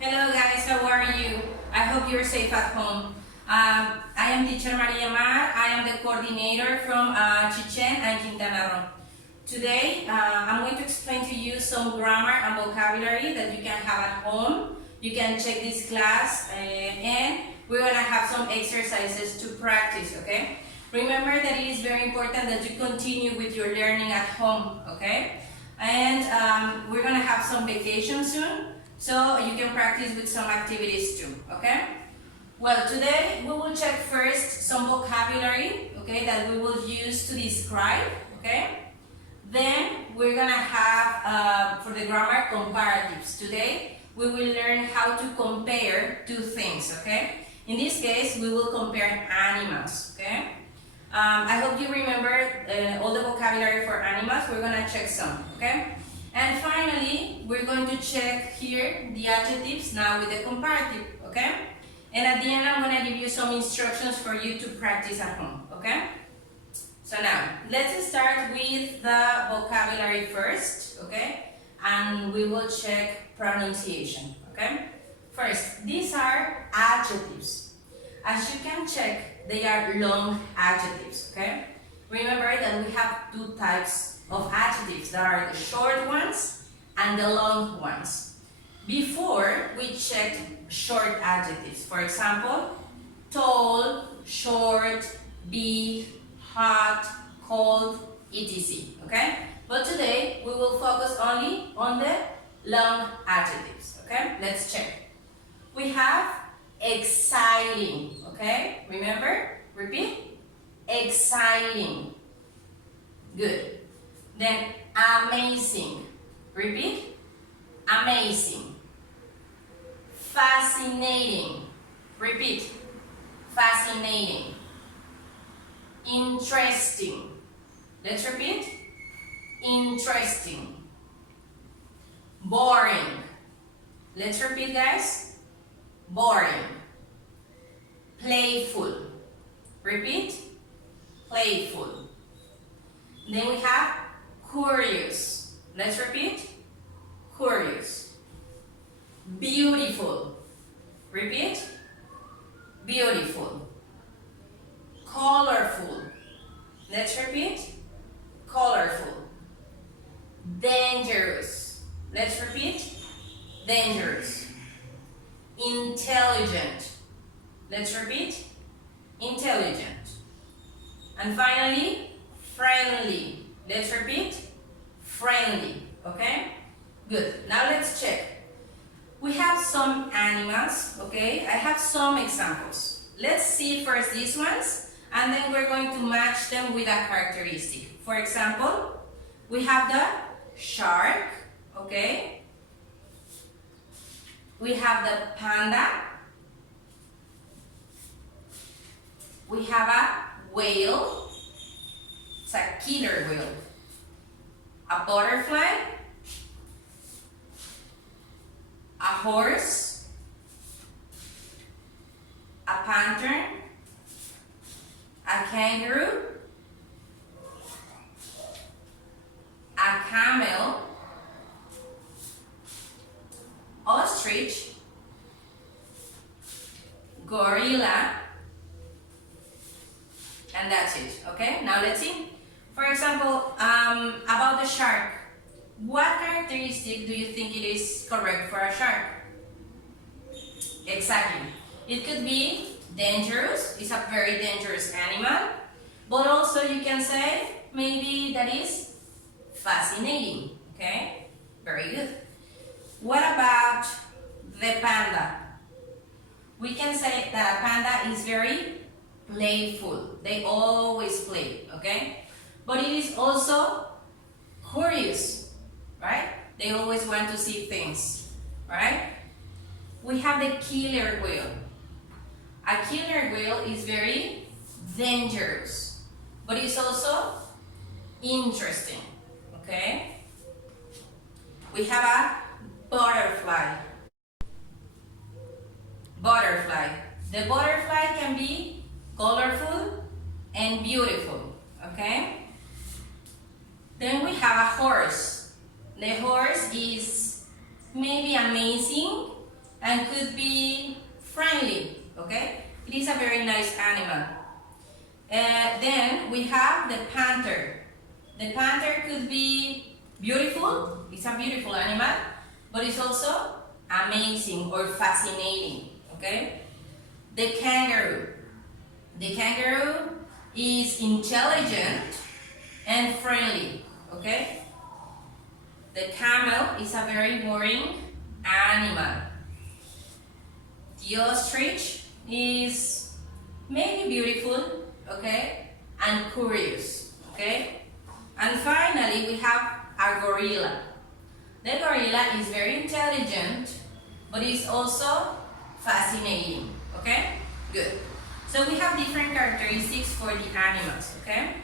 Hello guys, how are you? I hope you're safe at home. I am teacher Maria Mar. I am the coordinator from Chichen and Quintana Roo. Today, I'm going to explain to you some grammar and vocabulary that you can have at home. You can check this class and we're going to have some exercises to practice, okay? Remember that it is very important that you continue with your learning at home, okay? And we're going to have some vacation soon, so you can practice with some activities too, okay? Well, today we will check first some vocabulary, okay, that we will use to describe, okay? Then we're gonna have, for the grammar, comparatives. Today we will learn how to compare two things, okay? In this case, we will compare animals, okay? I hope you remember all the vocabulary for animals. We're gonna check some, okay? And finally, we're going to check here the adjectives now with the comparative, okay? And at the end, I'm gonna give you some instructions for you to practice at home, okay? So now, let's start with the vocabulary first, okay? And we will check pronunciation, okay? First, these are adjectives. As you can check, they are long adjectives, okay? Remember that we have two types of adjectives. There are the short ones and the long ones. Before, we checked short adjectives. For example, tall, short, big, hot, cold, etc. Okay? But today, we will focus only on the long adjectives. Okay? Let's check. We have exciting. Okay? Remember? Repeat. Exciting. Good. Then amazing. Repeat. Amazing. Fascinating. Repeat. Fascinating. Interesting. Let's repeat. Interesting. Boring. Let's repeat, guys. Boring. Playful. Repeat. Playful. Then we have curious. Let's repeat. Curious. Beautiful. Repeat. Beautiful. Colorful. Let's repeat. Colorful. Dangerous. Let's repeat. Dangerous. Intelligent. Let's repeat. Intelligent. And finally, friendly. Let's repeat. Friendly. Okay? Good. Now let's check. We have some animals, okay? I have some examples. Let's see first these ones, and then we're going to match them with a characteristic. For example, we have the shark, okay? We have the panda. We have a whale. It's a killer whale. A butterfly. A horse. A panther. A kangaroo. A camel. Ostrich. Gorilla. And that's it, okay? Now let's see. For example, about the shark. What characteristic do you think it is correct for a shark? Exactly. It could be dangerous. It's a very dangerous animal. But also you can say maybe that is fascinating, okay? Very good. What about the panda? We can say that a panda is very playful. They always play, okay? But it is also curious, right? They always want to see things, right? We have the killer whale. A killer whale is very dangerous, but it's also interesting, okay? We have a butterfly. Butterfly. The butterfly can be colorful and beautiful, okay? Then we have a horse. The horse is maybe amazing, and could be friendly, okay? It is a very nice animal. Then we have the panther. The panther could be beautiful, it's a beautiful animal, but it's also amazing or fascinating, okay? The kangaroo. The kangaroo is intelligent and friendly, okay? The camel is a very boring animal. The ostrich is maybe beautiful, okay, and curious, okay? And finally, we have a gorilla. The gorilla is very intelligent, but is also fascinating, okay? Good. So we have different characteristics for the animals, okay?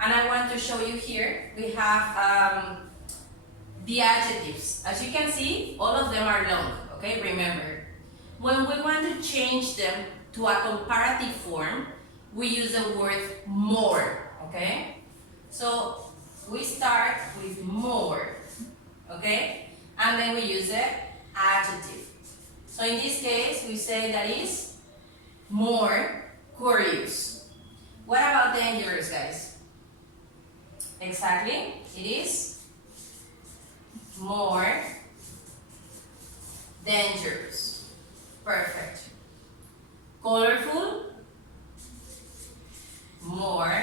And I want to show you here, we have the adjectives. As you can see, all of them are long, okay? Remember, when we want to change them to a comparative form, we use the word more, okay? So we start with more, okay? And then we use the adjective. So in this case, we say that is more curious. What about dangerous, guys? Exactly, it is more dangerous. Perfect. Colorful, more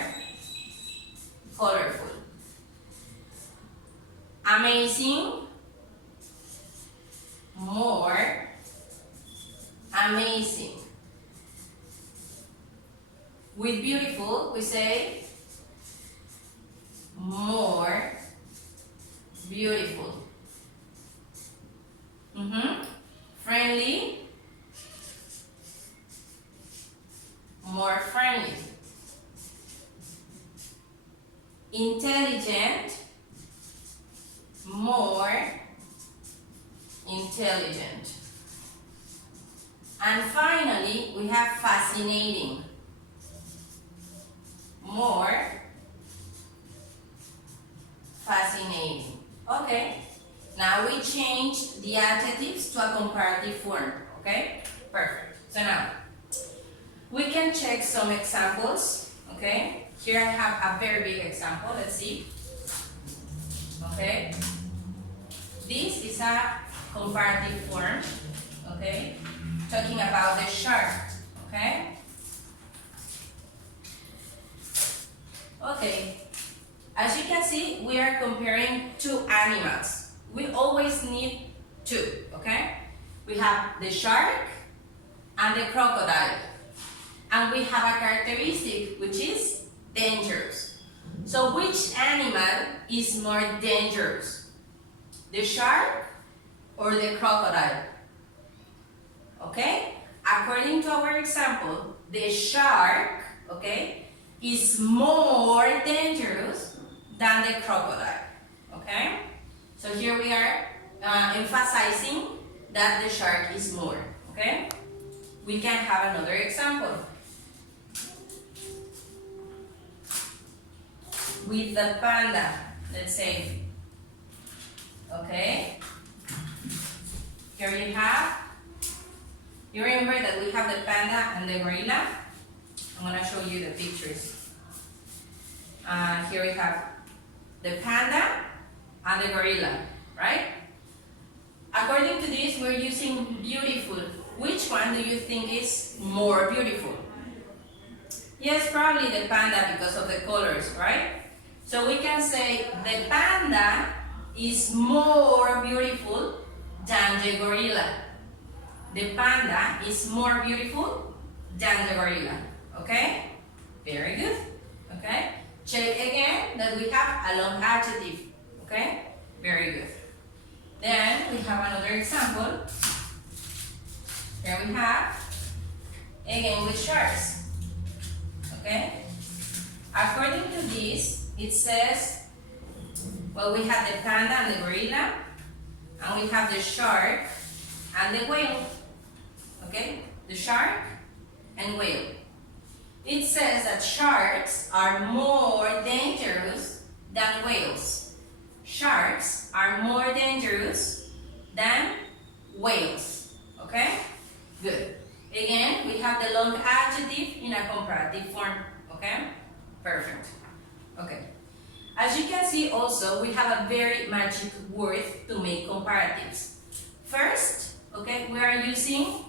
colorful. Amazing, more amazing. With beautiful, we say more beautiful. Friendly, more friendly. Intelligent, more intelligent. And finally, we have fascinating. More fascinating. Okay, now we change the adjectives to a comparative form. Okay, perfect. So now we can check some examples. Okay, here I have a very big example. Let's see. Okay, this is a comparative form. Okay, talking about the shark. Okay. Okay, as you can see, we are comparing two animals. We always need two, okay? We have the shark and the crocodile. And we have a characteristic which is dangerous. So which animal is more dangerous? The shark or the crocodile? Okay? According to our example, the shark, okay, is more dangerous than the crocodile, okay? So here we are emphasizing that the shark is more, okay? We can have another example. With the panda, let's say, okay? Here you remember that we have the panda and the gorilla? I'm going to show you the pictures. Here we have the panda and the gorilla, right? According to this, we're using beautiful. Which one do you think is more beautiful? Yes, probably the panda because of the colors, right? So we can say the panda is more beautiful than the gorilla. The panda is more beautiful than the gorilla. Okay? Very good. Okay? Check again that we have a long adjective. Okay? Very good. Then we have another example. Here we have, again with sharks. Okay? According to this, it says, well, we have the panda and the gorilla, and we have the shark and the whale. Okay? The shark and whale. It says that sharks are more dangerous than whales. Sharks are more dangerous than whales. Okay? Good. Again, we have the long adjective in a comparative form. Okay? Perfect. Okay. As you can see also, we have a very magic word to make comparatives. First, okay, we are using,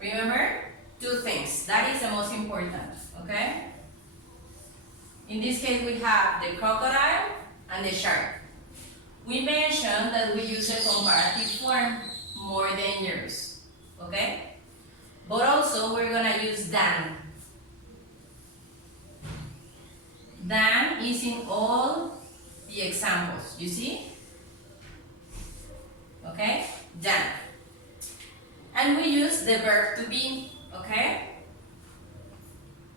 remember, two things. That is the most important. Okay? In this case, we have the crocodile and the shark. We mentioned that we use a comparative form more than yours. Okay? But also, we're going to use than. Than is in all the examples. You see? Okay? Than. And we use the verb to be. Okay?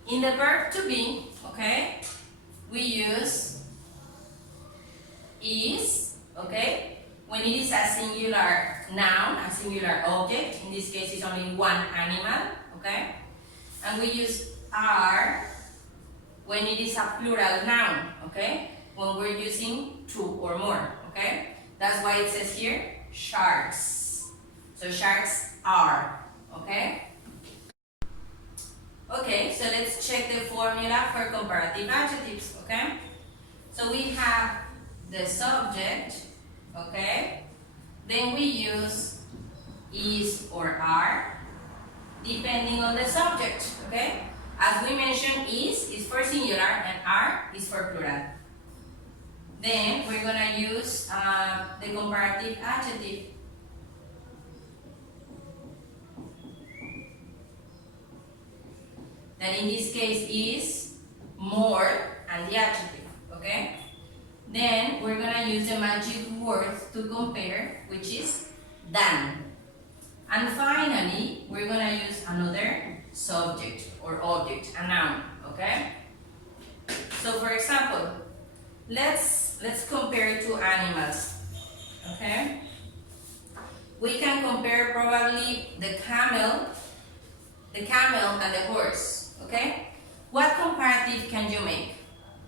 In the verb to be, okay, we use is, okay, when it is a singular noun, a singular object. In this case, it's only one animal, okay? And we use are when it is a plural noun, okay? When we're using two or more, okay? That's why it says here, sharks. So sharks are, okay? Okay, so let's check the formula for comparative adjectives, okay? So we have the subject, okay? Then we use is or are, depending on the subject, okay? As we mentioned, is for singular and are is for plural. Then we're gonna use the comparative adjective. That in this case is more and the adjective, okay? Then we're gonna use the magic word to compare, which is than. And finally, we're gonna use another subject or object, a noun, okay? So for example, let's compare two animals, okay? We can compare probably the camel and the horse, okay? What comparative can you make?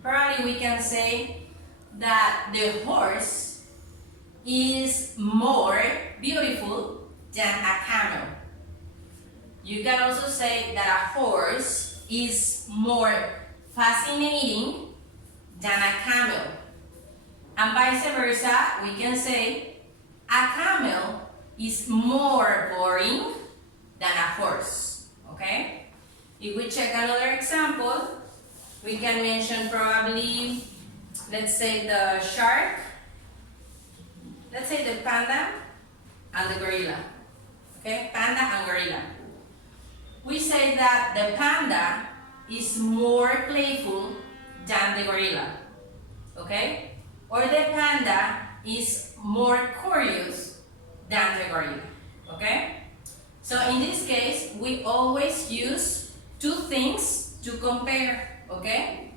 Probably we can say that the horse is more beautiful than a camel. You can also say that a horse is more fascinating than a camel. And vice versa, we can say a camel is more boring than a horse. Okay? If we check another example, we can mention probably, let's say the shark, let's say the panda and the gorilla. Okay? Panda and gorilla. We say that the panda is more playful than the gorilla. Okay? Or the panda is more curious than the gorilla. Okay? So in this case, we always use two things to compare, okay?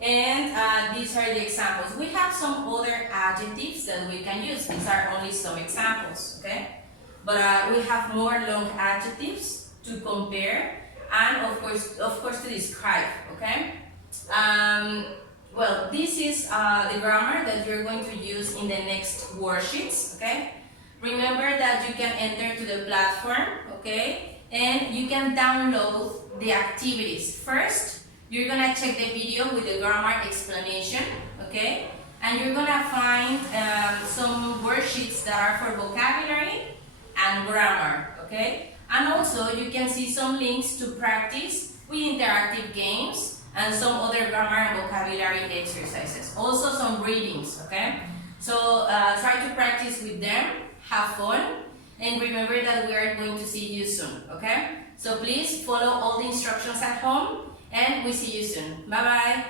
And these are the examples. We have some other adjectives that we can use. These are only some examples, okay? But we have more long adjectives to compare and of course to describe, okay? Well, this is the grammar that you're going to use in the next worksheets, okay? Remember that you can enter to the platform, okay? And you can download the activities. First, you're gonna check the video with the grammar explanation, okay? And you're gonna find some worksheets that are for vocabulary and grammar, okay? And also, you can see some links to practice with interactive games and some other grammar and vocabulary exercises. Also some readings, okay? So try to practice with them, have fun, and remember that we are going to see you soon, okay? So please follow all the instructions at home, and we see you soon. Bye-bye.